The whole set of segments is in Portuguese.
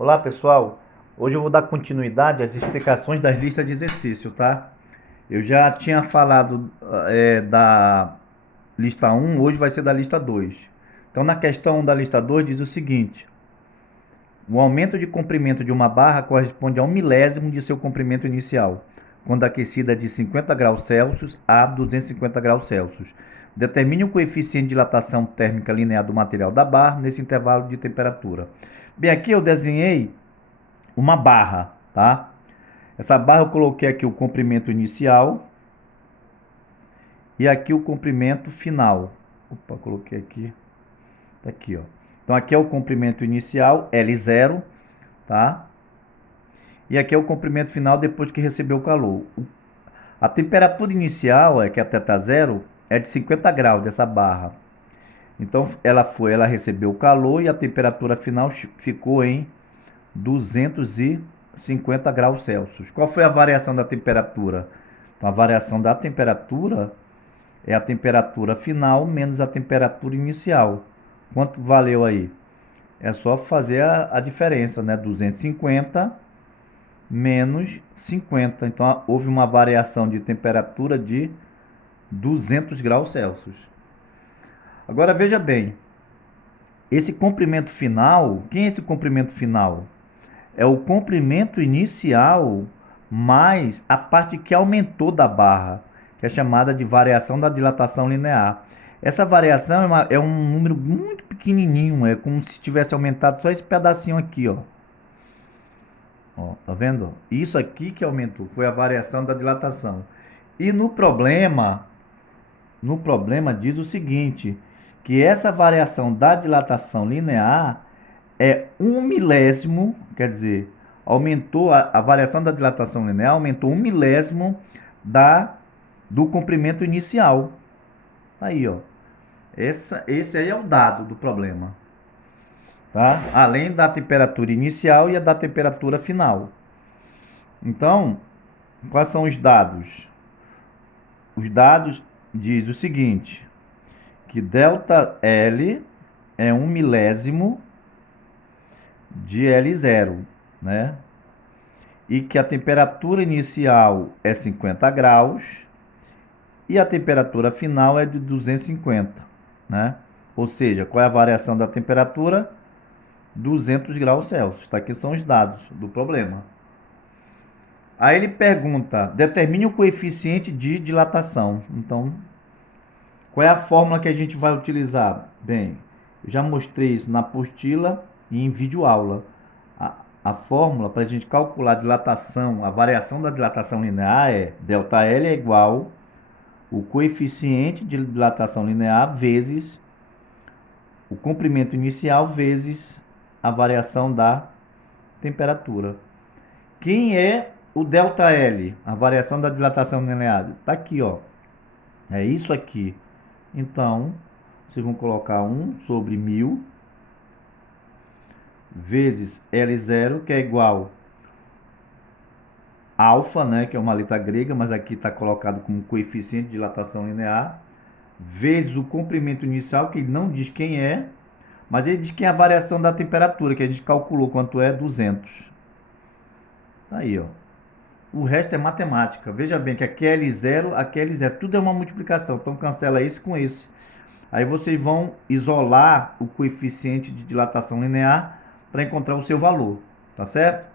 Olá pessoal, hoje eu vou dar continuidade às explicações das listas de exercício, tá? Eu já tinha falado da lista 1, hoje vai ser da lista 2. Então na questão da lista 2 diz o seguinte: o aumento de comprimento de uma barra corresponde a 1 milésimo de seu comprimento inicial, quando aquecida de 50 graus Celsius a 250 graus Celsius. Determine o coeficiente de dilatação térmica linear do material da barra nesse intervalo de temperatura. Bem, aqui eu desenhei uma barra, tá? Essa barra eu coloquei aqui o comprimento inicial e aqui o comprimento final. Opa, coloquei aqui. Tá aqui, ó. Então aqui é o comprimento inicial, L0, tá? E aqui é o comprimento final depois que recebeu o calor. A temperatura inicial, que é a θ0, é de 50 graus dessa barra. Então ela recebeu o calor e a temperatura final ficou em 250 graus Celsius. Qual foi a variação da temperatura? Então, a variação da temperatura é a temperatura final menos a temperatura inicial. Quanto valeu aí? É só fazer a diferença, né? 250 menos 50. Então, houve uma variação de temperatura de 200 graus Celsius. Agora, veja bem. Esse comprimento final, quem é esse comprimento final? É o comprimento inicial mais a parte que aumentou da barra, que é chamada de variação da dilatação linear. Essa variação é um número muito pequenininho, é como se tivesse aumentado só esse pedacinho aqui, ó. Ó, tá vendo? Isso aqui que aumentou, foi a variação da dilatação. E no problema diz o seguinte, que essa variação da dilatação linear é 1 milésimo, quer dizer, aumentou a variação da dilatação linear, aumentou 1 milésimo do comprimento inicial. Aí, ó. Esse aí é o dado do problema. Tá? Além da temperatura inicial e da temperatura final. Então, quais são os dados? Os dados diz o seguinte, que ΔL é 1 milésimo de L0, né? E que a temperatura inicial é 50 graus e a temperatura final é de 250, né? Ou seja, qual é a variação da temperatura? 200 graus Celsius. Tá? Aqui são os dados do problema. Aí ele pergunta, determine o coeficiente de dilatação. Então, qual é a fórmula que a gente vai utilizar? Bem, eu já mostrei isso na apostila e em vídeo aula. A fórmula para a gente calcular a dilatação, a variação da dilatação linear é ΔL é igual o coeficiente de dilatação linear vezes o comprimento inicial vezes a variação da temperatura. Quem é o ΔL? A variação da dilatação linear. Está aqui, ó. É isso aqui. Então, vocês vão colocar 1 sobre 1000 vezes L0, que é igual a alfa, né, que é uma letra grega, mas aqui está colocado como coeficiente de dilatação linear, vezes o comprimento inicial, que ele não diz quem é, mas ele diz que é a variação da temperatura, que a gente calculou quanto é 200. Aí, ó. O resto é matemática. Veja bem que aqui é L0, aqui é L0. Tudo é uma multiplicação. Então, cancela esse com esse. Aí vocês vão isolar o coeficiente de dilatação linear para encontrar o seu valor. Tá certo?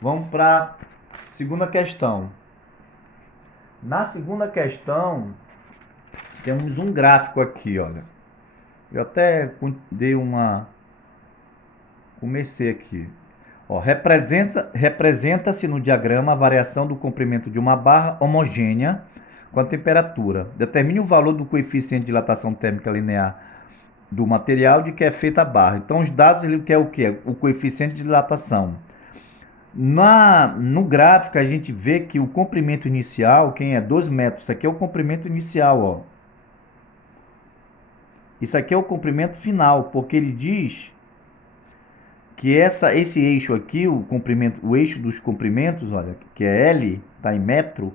Vamos para a segunda questão. Na segunda questão, temos um gráfico aqui, olha. Eu até dei uma... Comecei aqui. Ó, representa-se no diagrama a variação do comprimento de uma barra homogênea com a temperatura. Determine o valor do coeficiente de dilatação térmica linear do material de que é feita a barra. Então, os dados, ele quer o quê? O coeficiente de dilatação. No gráfico, a gente vê que o comprimento inicial, quem é 2 metros, isso aqui é o comprimento inicial, ó. Isso aqui é o comprimento final, porque ele diz que esse eixo aqui, o eixo dos comprimentos, olha, que é L, está em metro,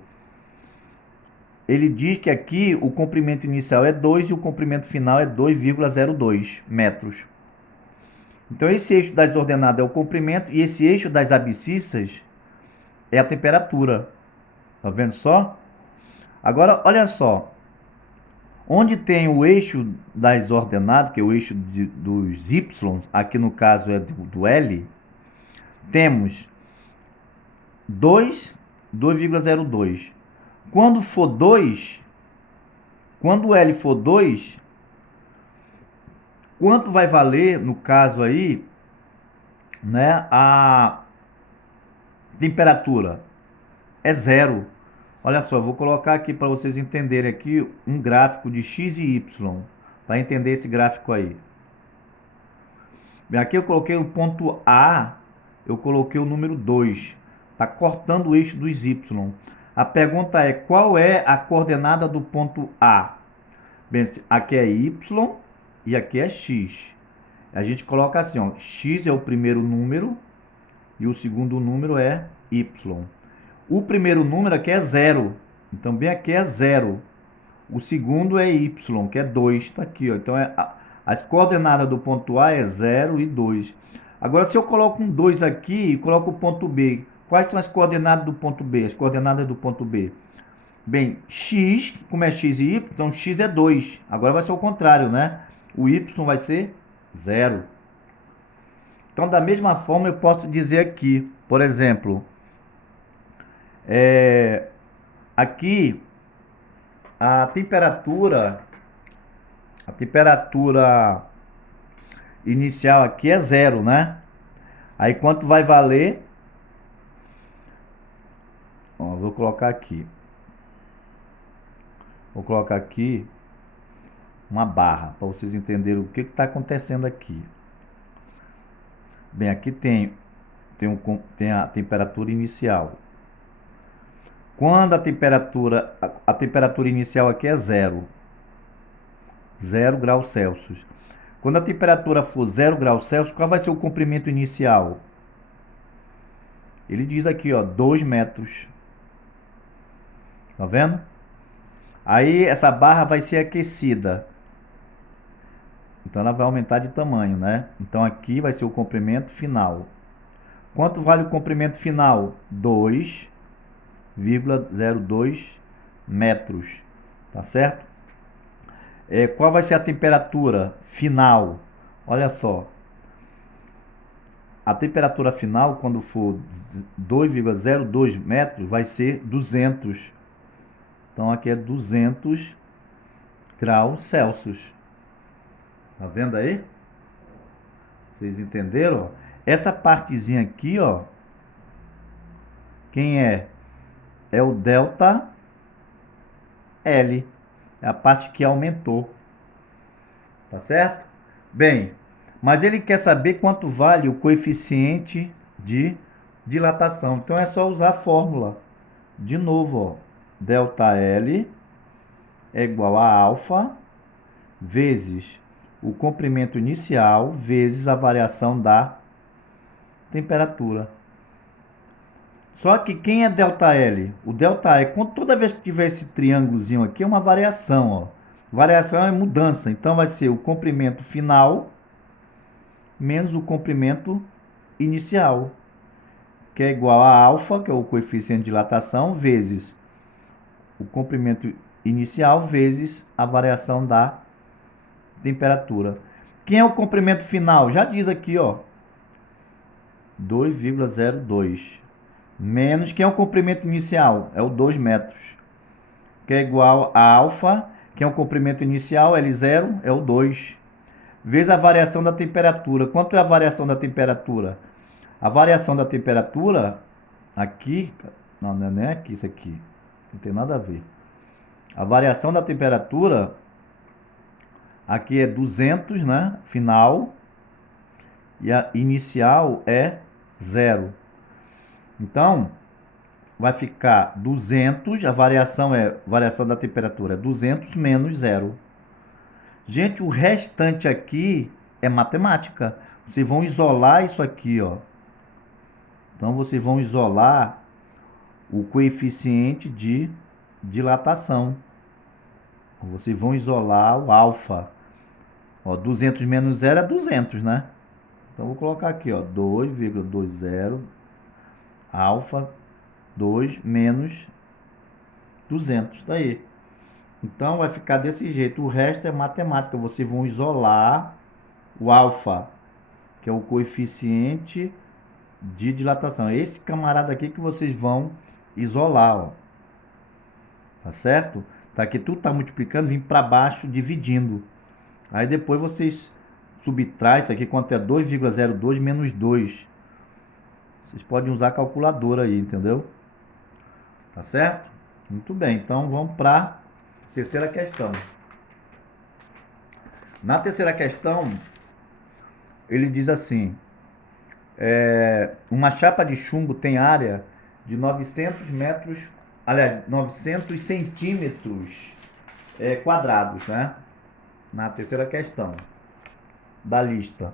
ele diz que aqui o comprimento inicial é 2 e o comprimento final é 2,02 metros. Então, esse eixo das ordenadas é o comprimento e esse eixo das abscissas é a temperatura. Tá vendo só? Agora, olha só. Onde tem o eixo das ordenadas, que é o eixo dos y, aqui no caso é do L, temos 2,02. Quando for 2, quando o L for 2, quanto vai valer, no caso aí, né, a temperatura? É zero. Olha só, eu vou colocar aqui para vocês entenderem aqui um gráfico de x e y, para entender esse gráfico aí. Bem, aqui eu coloquei o ponto A, eu coloquei o número 2. Está cortando o eixo dos y. A pergunta é, qual é a coordenada do ponto A? Bem, aqui é y e aqui é x. A gente coloca assim, ó, x é o primeiro número e o segundo número é y. O primeiro número aqui é 0, então bem aqui é 0. O segundo é y, que é 2, está aqui, ó. Então as coordenadas do ponto A é 0 e 2. Agora, se eu coloco um 2 aqui e coloco o ponto B, quais são as coordenadas do ponto B? As coordenadas do ponto B? Bem, x, como é x e y, então x é 2. Agora vai ser o contrário, né? O y vai ser 0. Então, da mesma forma, eu posso dizer aqui, por exemplo, aqui a temperatura inicial aqui é 0, né? Aí quanto vai valer? Ó, vou colocar aqui. Vou colocar aqui uma barra para vocês entenderem o que está acontecendo aqui. Bem, aqui tem a temperatura inicial. Quando a temperatura inicial aqui é 0 graus Celsius. Quando a temperatura for 0 graus Celsius, qual vai ser o comprimento inicial? Ele diz aqui, ó, 2 metros. Tá vendo? Aí essa barra vai ser aquecida. Então ela vai aumentar de tamanho, né? Então aqui vai ser o comprimento final. Quanto vale o comprimento final? 2,02 metros. Tá certo? Qual vai ser a temperatura final? Olha só. A temperatura final, quando for 2,02 metros, vai ser 200. Então aqui é 200 graus Celsius. Tá vendo aí? Vocês entenderam? Essa partezinha aqui, ó. Quem é? É o delta L. É a parte que aumentou. Tá certo? Bem, mas ele quer saber quanto vale o coeficiente de dilatação. Então é só usar a fórmula. De novo, ó. Delta L é igual a alfa vezes o comprimento inicial vezes a variação da temperatura. Só que quem é ΔL? O ΔE, toda vez que tiver esse triângulozinho aqui, é uma variação. Ó. Variação é mudança. Então, vai ser o comprimento final menos o comprimento inicial, que é igual a alfa, que é o coeficiente de dilatação, vezes o comprimento inicial, vezes a variação da temperatura. Quem é o comprimento final? Já diz aqui, ó, 2,02. Menos, quem é o comprimento inicial? É o 2 metros. Que é igual a alfa, que é o comprimento inicial, L0, é o 2. Vezes a variação da temperatura. Quanto é a variação da temperatura? A variação da temperatura, aqui, não é nem aqui, isso aqui. Não tem nada a ver. A variação da temperatura, aqui é 200, né? Final. E a inicial é 0. Então, vai ficar 200, a variação da temperatura, 200 menos 0. Gente, o restante aqui é matemática. Vocês vão isolar isso aqui, ó. Então, vocês vão isolar o coeficiente de dilatação. Vocês vão isolar o alfa. Ó, 200 menos 0 é 200, né? Então, vou colocar aqui, ó, 2,20 alfa 2 menos 200, tá aí. Então, vai ficar desse jeito. O resto é matemática. Vocês vão isolar o alfa, que é o coeficiente de dilatação. É esse camarada aqui que vocês vão isolar, ó. Tá certo? Tá aqui tudo tá multiplicando, vim para baixo, dividindo. Aí depois vocês subtraem isso aqui, quanto é 2,02 menos 2. Vocês podem usar a calculadora aí, entendeu? Tá certo? Muito bem, então vamos para a terceira questão. Na terceira questão, ele diz assim: uma chapa de chumbo tem área de 900 metros, aliás, 900 centímetros quadrados, né? Na terceira questão da lista.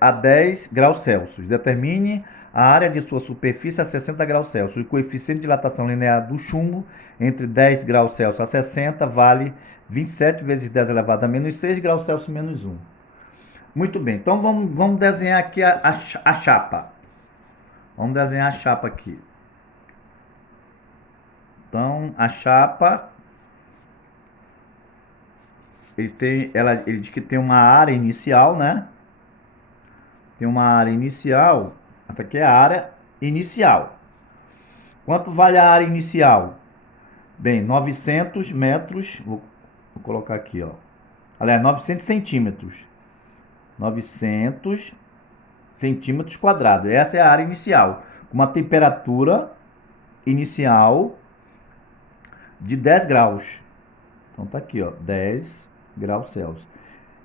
A 10 graus Celsius. Determine a área de sua superfície a 60 graus Celsius. O coeficiente de dilatação linear do chumbo entre 10 graus Celsius a 60 vale 27 vezes 10 elevado a menos 6 graus Celsius menos 1. Muito bem, então vamos desenhar aqui a chapa. Vamos desenhar a chapa aqui. Então, a chapa, ele diz que tem uma área inicial, né? Tem uma área inicial. Essa aqui é a área inicial. Quanto vale a área inicial? Bem, 900 metros. Vou colocar aqui, ó. Aliás, 900 centímetros. 900 centímetros quadrados. Essa é a área inicial. Com uma temperatura inicial de 10 graus. Então tá aqui, ó, 10 graus Celsius.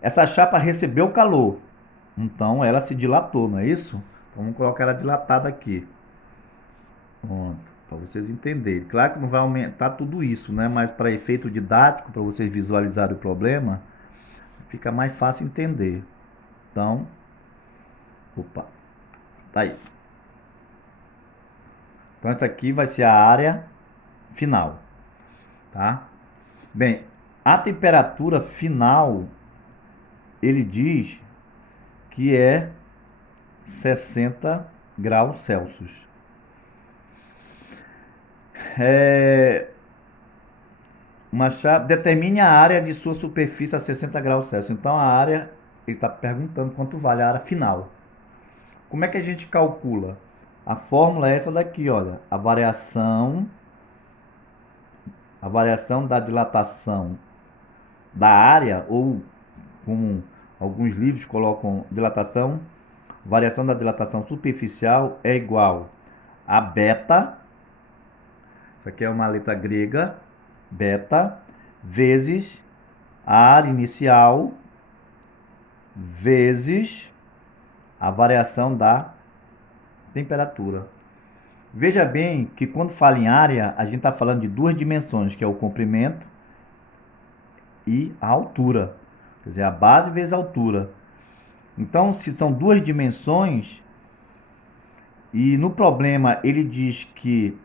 Essa chapa recebeu calor. Então ela se dilatou, não é isso? Então vamos colocar ela dilatada aqui. Pronto, para vocês entenderem. Claro que não vai aumentar tudo isso, né? Mas para efeito didático, para vocês visualizarem o problema, fica mais fácil entender. Então, opa, tá aí. Então essa aqui vai ser a área final, tá? Bem, a temperatura final, ele diz que é 60 graus Celsius. Determine a área de sua superfície a 60 graus Celsius. Então, a área, ele está perguntando quanto vale a área final. Como é que a gente calcula? A fórmula é essa daqui, olha. A variação da dilatação da área, ou como alguns livros colocam dilatação, variação da dilatação superficial é igual a beta, isso aqui é uma letra grega, beta, vezes a área inicial, vezes a variação da temperatura. Veja bem que quando fala em área, a gente está falando de duas dimensões, que é o comprimento e a altura. Quer dizer, a base vezes a altura. Então, se são duas dimensões, e no problema ele diz que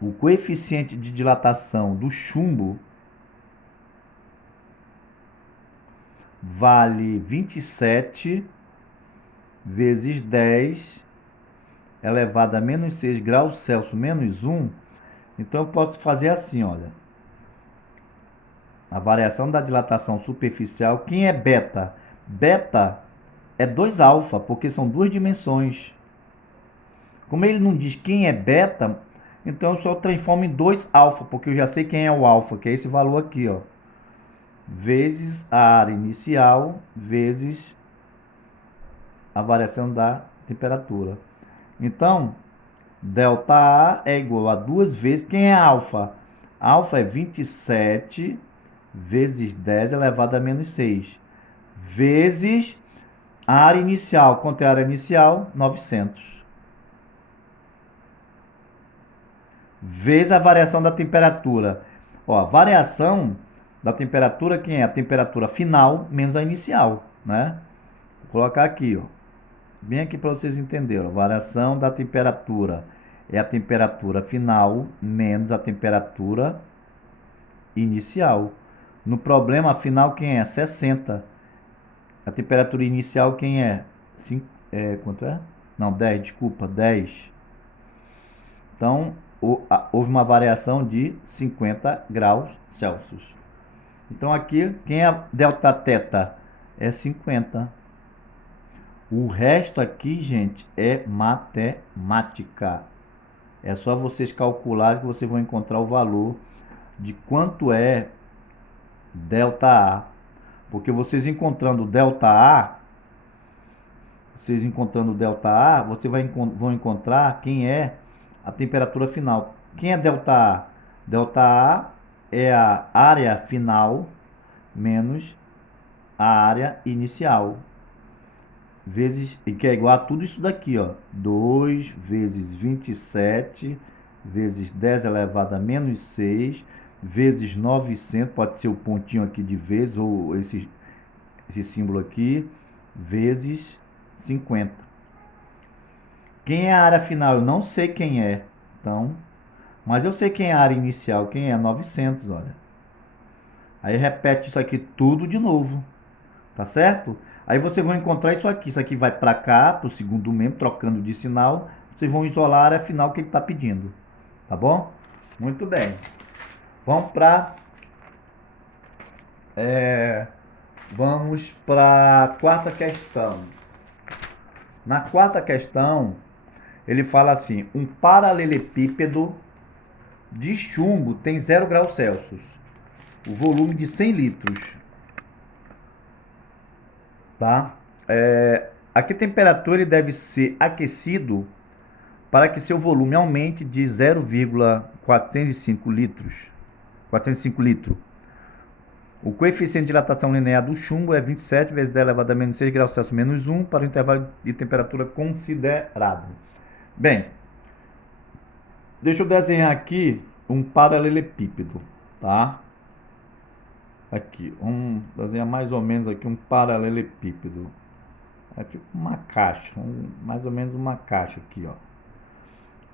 o coeficiente de dilatação do chumbo vale 27 vezes 10 elevado a menos 6 graus Celsius menos 1. Então, eu posso fazer assim, olha. A variação da dilatação superficial. Quem é beta? Beta é 2 alfa, porque são duas dimensões. Como ele não diz quem é beta, então eu só transformo em 2 alfa, porque eu já sei quem é o alfa, que é esse valor aqui, ó. Vezes a área inicial, vezes a variação da temperatura. Então, ΔA é igual a 2 vezes... Quem é alfa? Alfa é 27 vezes 10 elevado a menos 6. Vezes a área inicial. Quanto é a área inicial? 900. Vezes a variação da temperatura. Ó, a variação da temperatura, quem é? A temperatura final menos a inicial, né? Vou colocar aqui, ó. Bem aqui para vocês entenderem. A variação da temperatura é a temperatura final menos a temperatura inicial. No problema final, quem é? 60. A temperatura inicial quem é? Quanto é? Não, 10, desculpa, 10. Então, houve uma variação de 50 graus Celsius. Então aqui, quem é delta teta? É 50. O resto aqui, gente, é matemática. É só vocês calcularem que vocês vão encontrar o valor de quanto é delta A. Porque vocês encontrando delta A, vocês vão encontrar quem é a temperatura final. Quem é delta A? Delta A é a área final menos a área inicial. Vezes, que é igual a tudo isso daqui, ó. 2 vezes 27 vezes 10 elevado a menos 6 vezes 900, pode ser o pontinho aqui de vezes, ou esse símbolo aqui, vezes 50. Quem é a área final? Eu não sei quem é, então, mas eu sei quem é a área inicial. Quem é? 900, olha. Aí repete isso aqui tudo de novo, tá certo? Aí vocês vão encontrar isso aqui. Isso aqui vai para cá, para o segundo membro, trocando de sinal. Vocês vão isolar a área final que ele está pedindo, tá bom? Muito bem. Vamos para a quarta questão. Na quarta questão, ele fala assim: um paralelepípedo de chumbo tem 0 graus Celsius, o volume de 100 litros. Tá? A que temperatura ele deve ser aquecido para que seu volume aumente de 0,405 litros? 405 litros. O coeficiente de dilatação linear do chumbo é 27 vezes 10 elevado a menos 6 graus Celsius menos 1 para o intervalo de temperatura considerado. Bem, deixa eu desenhar aqui um paralelepípedo, tá? Aqui, vamos desenhar mais ou menos aqui um paralelepípedo. É tipo uma caixa, mais ou menos uma caixa aqui, ó.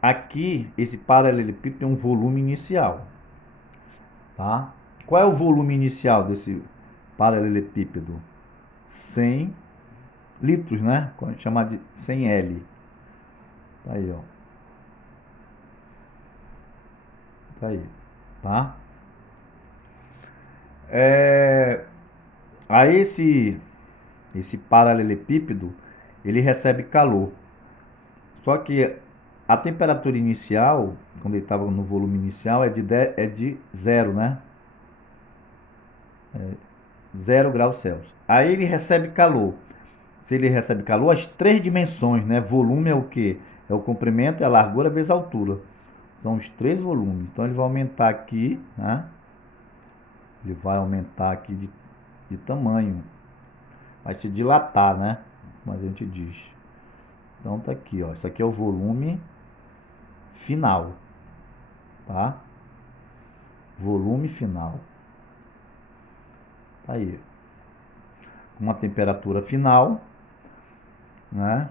Aqui, esse paralelepípedo tem um volume inicial, tá? Qual é o volume inicial desse paralelepípedo? 100 litros, né? Quando a gente chama de 100 L. Tá aí, ó. Tá aí, tá? Aí esse paralelepípedo, ele recebe calor. Só que a temperatura inicial, quando ele estava no volume inicial, é de 0, né? 0 graus Celsius. Aí ele recebe calor. Se ele recebe calor, as 3 dimensões, né? Volume é o quê? É o comprimento, é a largura vezes a altura. São os 3 volumes. Então ele vai aumentar aqui, né? Ele vai aumentar aqui de tamanho. Vai se dilatar, né? Como a gente diz. Então tá aqui, ó. Isso aqui é o volume final, tá? Volume final. Tá aí. Uma temperatura final, né?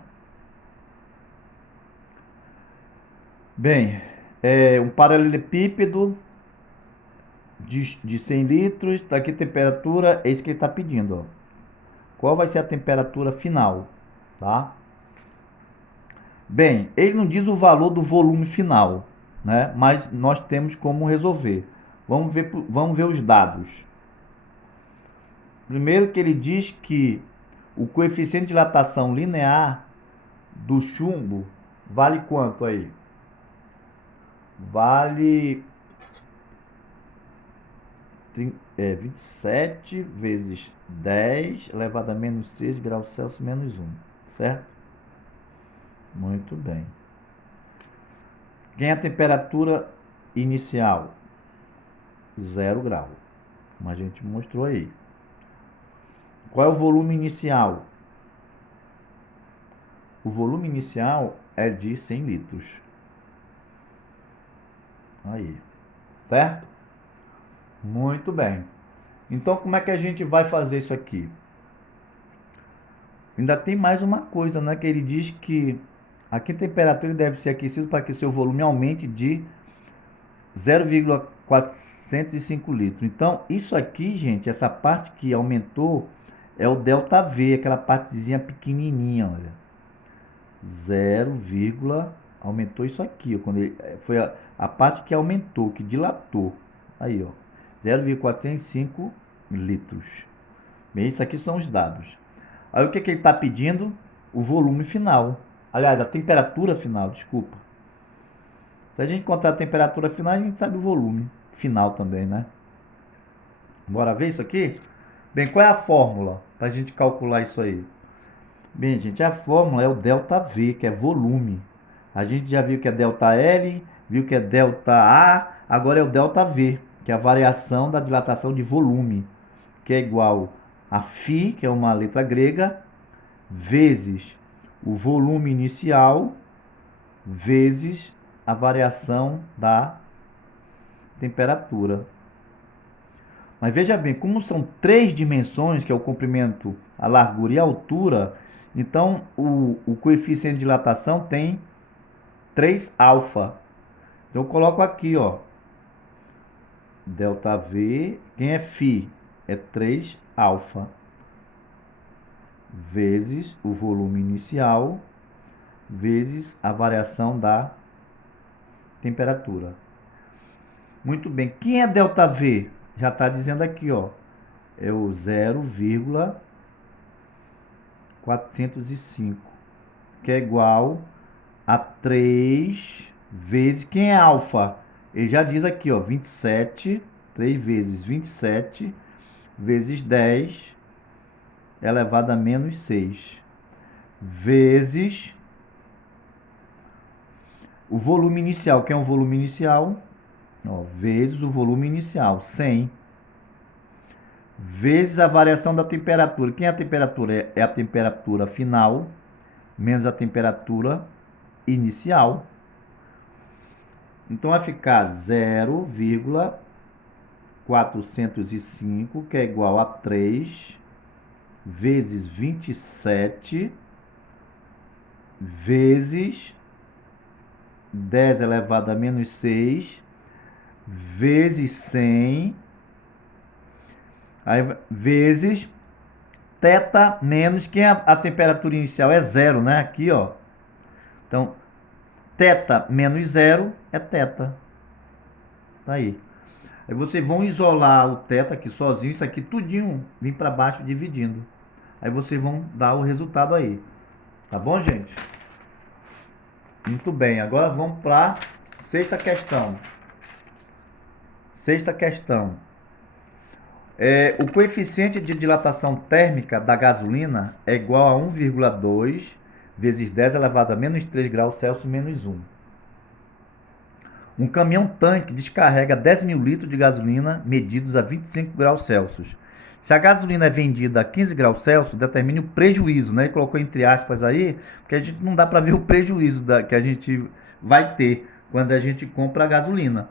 Bem, um paralelepípedo de 100 litros, tá aqui a temperatura, é isso que ele está pedindo, ó. Qual vai ser a temperatura final, tá? Bem, ele não diz o valor do volume final, né? Mas nós temos como resolver. Vamos ver os dados. Primeiro que ele diz que o coeficiente de dilatação linear do chumbo vale quanto aí? Vale 27 vezes 10 elevado a menos 6 graus Celsius menos 1, certo? Muito bem. Quem é a temperatura inicial? 0 grau, como a gente mostrou aí. Qual é o volume inicial? O volume inicial é de 100 litros. Aí, certo? Muito bem. Então, como é que a gente vai fazer isso aqui? Ainda tem mais uma coisa, né? Que ele diz que a que temperatura deve ser aquecido para que seu volume aumente de 0,405 litros. Então, isso aqui, gente, essa parte que aumentou, é o ΔV, aquela partezinha pequenininha, olha. 0, aumentou isso aqui, ó, quando ele, foi a parte que aumentou, que dilatou. Aí, ó, 0,405 litros. Bem, isso aqui são os dados. Aí o que ele está pedindo? O volume final. Aliás, a temperatura final, desculpa. Se a gente encontrar a temperatura final, a gente sabe o volume final também, né? Bora ver isso aqui? Bem, qual é a fórmula para a gente calcular isso aí? Bem, gente, a fórmula é o ΔV, que é volume. A gente já viu que é ΔL, viu que é ΔA, agora é o ΔV, que é a variação da dilatação de volume, que é igual a φ, que é uma letra grega, vezes o volume inicial, vezes a variação da temperatura. Mas veja bem, como são três dimensões, que é o comprimento, a largura e a altura, então o coeficiente de dilatação tem 3 alfa. Então eu coloco aqui, ó, ΔV, quem é φ? É 3 alfa, vezes o volume inicial, vezes a variação da temperatura. Muito bem, quem é ΔV? Já está dizendo aqui, ó, é o 0,405, que é igual a 3 vezes, quem é alfa? Ele já diz aqui, ó, 27, 3 vezes 27, vezes 10, elevado a menos 6, vezes o volume inicial, que é o volume inicial, ó, vezes o volume inicial, 100, vezes a variação da temperatura. Quem é a temperatura? É a temperatura final, menos a temperatura inicial. Então vai ficar 0,405, que é igual a 3 vezes 27 vezes 10 elevado a menos 6 vezes 100, aí, vezes θ menos, quem é a temperatura inicial? É zero, né? Aqui, ó. Então, θ menos zero é θ. Tá aí. Aí vocês vão isolar o θ aqui sozinho, isso aqui tudinho, vir para baixo dividindo. Aí vocês vão dar o resultado aí. Tá bom, gente? Muito bem. Agora vamos para sexta questão. Sexta questão. O coeficiente de dilatação térmica da gasolina é igual a 1,2 vezes 10 elevado a menos 3 graus Celsius menos 1. Um caminhão-tanque descarrega 10 mil litros de gasolina medidos a 25 graus Celsius. Se a gasolina é vendida a 15 graus Celsius, determine o prejuízo, né? Ele colocou entre aspas aí, porque a gente não dá para ver o prejuízo que a gente vai ter quando a gente compra a gasolina.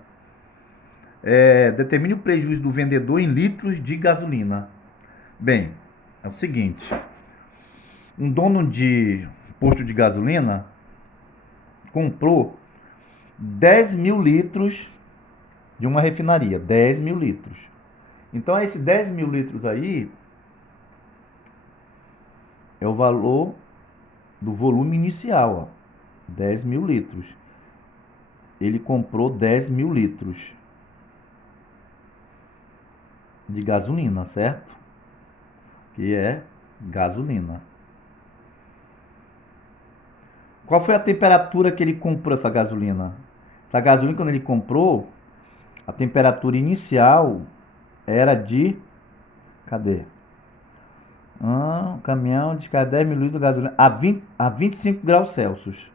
Determine o prejuízo do vendedor em litros de gasolina. Bem, é o seguinte: um dono de posto de gasolina comprou 10 mil litros de uma refinaria, 10 mil litros. Então, esse 10 mil litros aí é o valor do volume inicial, ó, 10 mil litros. Ele comprou 10 mil litros de gasolina, certo? Que é gasolina. Qual foi a temperatura que ele comprou essa gasolina? Essa gasolina, quando ele comprou, a temperatura inicial era de... Cadê? O caminhão descarrega 10 mil litros de gasolina a 25 graus Celsius.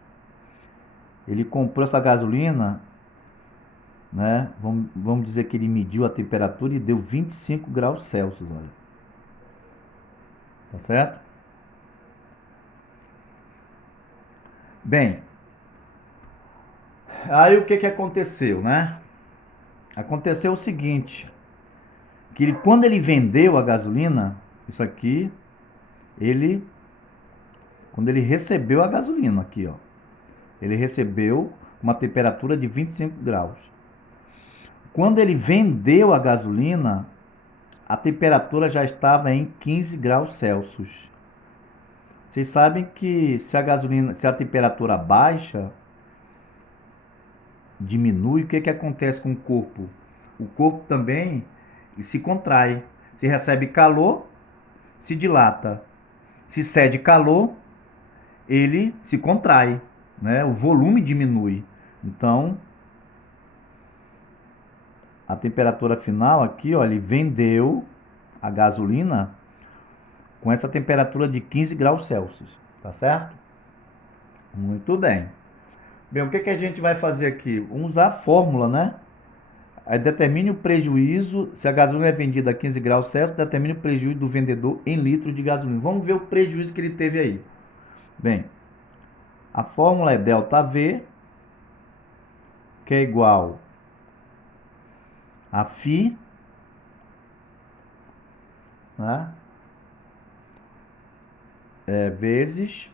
Ele comprou essa gasolina, né? Vamos dizer que ele mediu a temperatura e deu 25 graus Celsius, olha. Tá certo? Bem, aí o que aconteceu, né? Aconteceu o seguinte, que quando ele vendeu a gasolina, isso aqui, quando ele recebeu a gasolina aqui, ó, ele recebeu uma temperatura de 25 graus. Quando ele vendeu a gasolina, a temperatura já estava em 15 graus Celsius. Vocês sabem que se a temperatura baixa, diminui, o que que acontece com o corpo? O corpo também se contrai. Se recebe calor, se dilata. Se cede calor, ele se contrai, né? O volume diminui. Então, a temperatura final aqui, ó, ele vendeu a gasolina com essa temperatura de 15 graus Celsius, tá certo? Muito bem. Bem, o que que a gente vai fazer aqui? Vamos usar a fórmula, né? Aí determine o prejuízo, se a gasolina é vendida a 15 graus Celsius, determine o prejuízo do vendedor em litros de gasolina. Vamos ver o prejuízo que ele teve aí. Bem, a fórmula é ΔV, que é igual a Φ, né? Vezes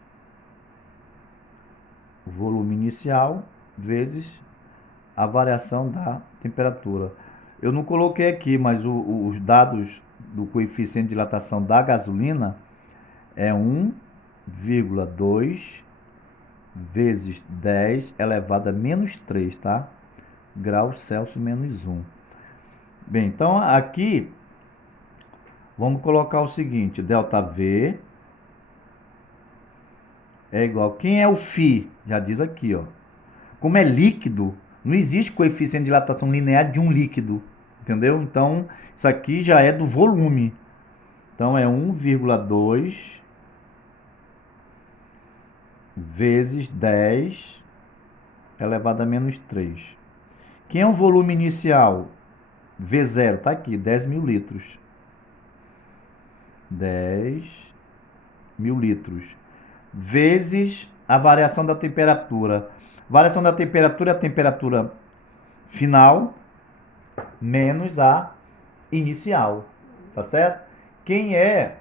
o volume inicial, vezes a variação da temperatura. Eu não coloquei aqui, mas os dados do coeficiente de dilatação da gasolina é 1,2 vezes 10 elevado a menos 3, tá? Graus Celsius menos 1. Bem, então aqui vamos colocar o seguinte, ΔV é igual, quem é o Φ? Já diz aqui, ó. Como é líquido, não existe coeficiente de dilatação linear de um líquido, entendeu? Então, isso aqui já é do volume. Então, é 1,2 vezes 10 elevado a menos 3. Quem é o volume inicial? V0, tá aqui, 10 mil litros. 10 mil litros. Vezes a variação da temperatura. Variação da temperatura é a temperatura final menos a inicial, tá certo? Quem é,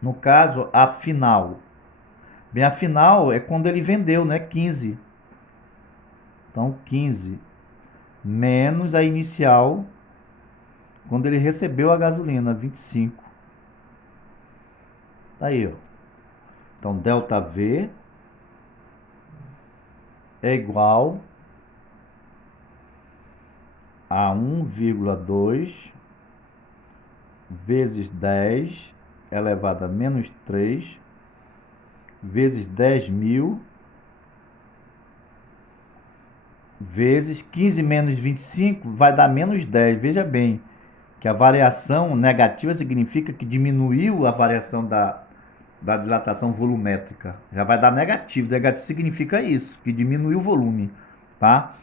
no caso, a final? Bem, a final é quando ele vendeu, né? 15. Então, 15 menos a inicial, quando ele recebeu a gasolina, 25. Tá aí, ó. Então, ΔV é igual a 1,2 vezes 10 elevado a menos 3 vezes 10 mil vezes 15 menos 25 vai dar menos 10. Veja bem que a variação negativa significa que diminuiu a variação da dilatação volumétrica. Já vai dar negativo. Negativo significa isso, que diminuiu o volume, tá?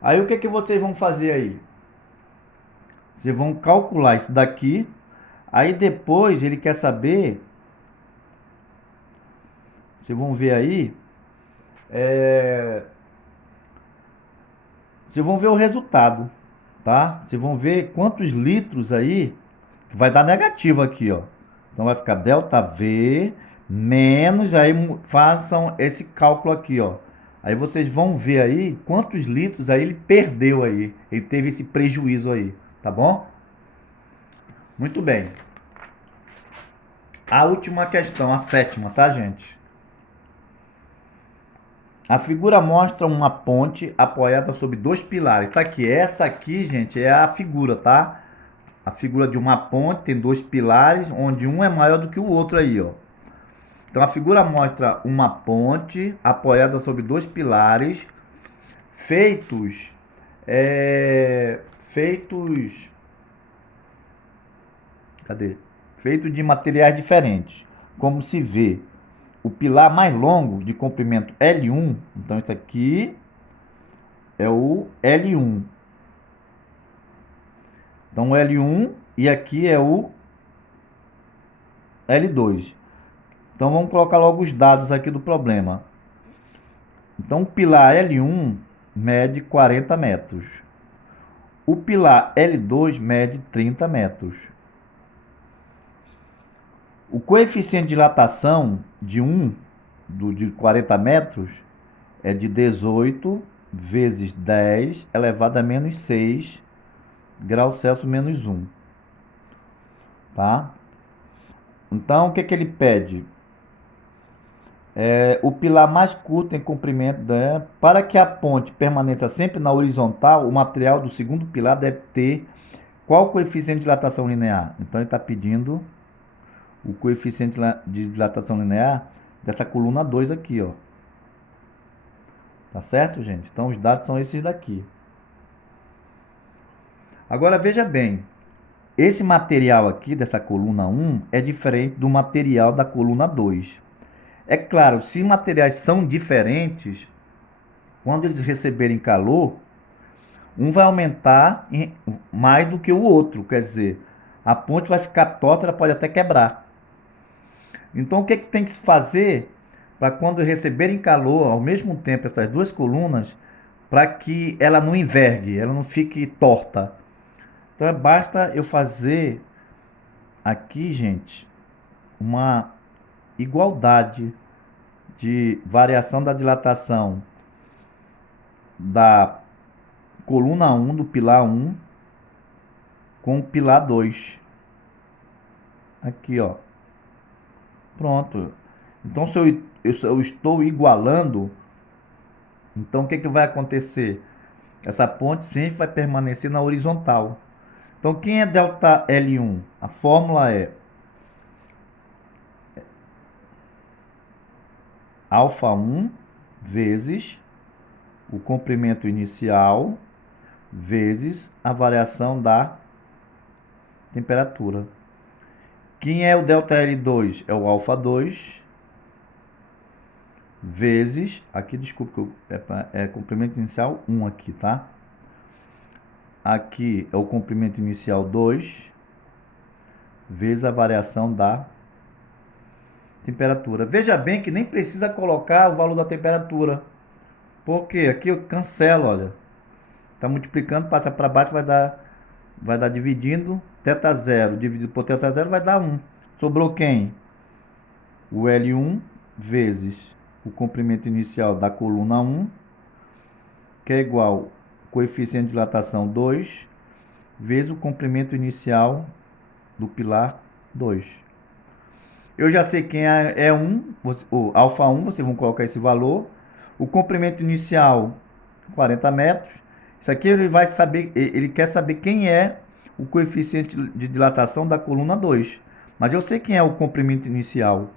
Aí o que que vocês vão fazer aí? Vocês vão calcular isso daqui. Aí depois ele quer saber. Vocês vão ver aí. Vocês vão ver o resultado, tá? Vocês vão ver quantos litros aí. Vai dar negativo aqui, ó. Então vai ficar ΔV menos, aí façam esse cálculo aqui, ó. Aí vocês vão ver aí quantos litros aí ele perdeu aí. Ele teve esse prejuízo aí, tá bom? Muito bem. A última questão, a sétima, tá, gente? A figura mostra uma ponte apoiada sobre dois pilares. Tá aqui, essa aqui, gente, é a figura, tá? A figura de uma ponte tem dois pilares, onde um é maior do que o outro aí, ó. Então a figura mostra uma ponte apoiada sobre dois pilares feitos Feito de materiais diferentes. Como se vê, o pilar mais longo de comprimento L1, então isso aqui é o L1. Então o L1 e aqui é o L2. Então vamos colocar logo os dados aqui do problema. Então o pilar L1 mede 40 metros. O pilar L2 mede 30 metros. O coeficiente de dilatação de de 40 metros é de 18 vezes 10 elevado a menos 6 graus Celsius menos 1. tá? Então, o que que ele pede? O pilar mais curto em comprimento, né? Para que a ponte permaneça sempre na horizontal, o material do segundo pilar deve ter qual coeficiente de dilatação linear? Então, ele está pedindo o coeficiente de dilatação linear dessa coluna 2 aqui, ó. Tá certo, gente? Então, os dados são esses daqui. Agora, veja bem. Esse material aqui, dessa coluna 1, é diferente do material da coluna 2. É claro, se materiais são diferentes, quando eles receberem calor, um vai aumentar mais do que o outro. Quer dizer, a ponte vai ficar torta, ela pode até quebrar. Então, o que, que tem que se fazer para quando receberem calor, ao mesmo tempo, essas duas colunas, para que ela não envergue, ela não fique torta? Então, basta eu fazer aqui, gente, uma igualdade de variação da dilatação da coluna 1, do pilar 1, com o pilar 2. Aqui, ó. Pronto. Então, se eu estou igualando, então o que, que vai acontecer? Essa ponte sempre vai permanecer na horizontal. Então, quem é delta L1? A fórmula é alfa 1 vezes o comprimento inicial vezes a variação da temperatura. Quem é o delta L2? É o alfa 2 vezes, aqui desculpa, é comprimento inicial 1 aqui, tá? Aqui é o comprimento inicial 2 vezes a variação da temperatura. Veja bem que nem precisa colocar o valor da temperatura. Porque aqui eu cancelo, olha. Está multiplicando, passa para baixo, vai dar dividindo. Θ zero dividido por θ zero vai dar 1. Sobrou quem? O L1 vezes o comprimento inicial da coluna 1, que é igual ao coeficiente de dilatação 2, vezes o comprimento inicial do pilar 2. Eu já sei quem é 1, o alfa 1, vocês vão colocar esse valor. O comprimento inicial, 40 metros. Isso aqui ele vai saber, ele quer saber quem é o coeficiente de dilatação da coluna 2. Mas eu sei quem é o comprimento inicial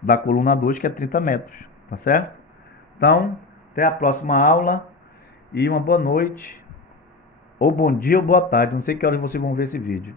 da coluna 2, que é 30 metros. Tá certo? Então, até a próxima aula e uma boa noite, ou bom dia ou boa tarde. Não sei que horas vocês vão ver esse vídeo.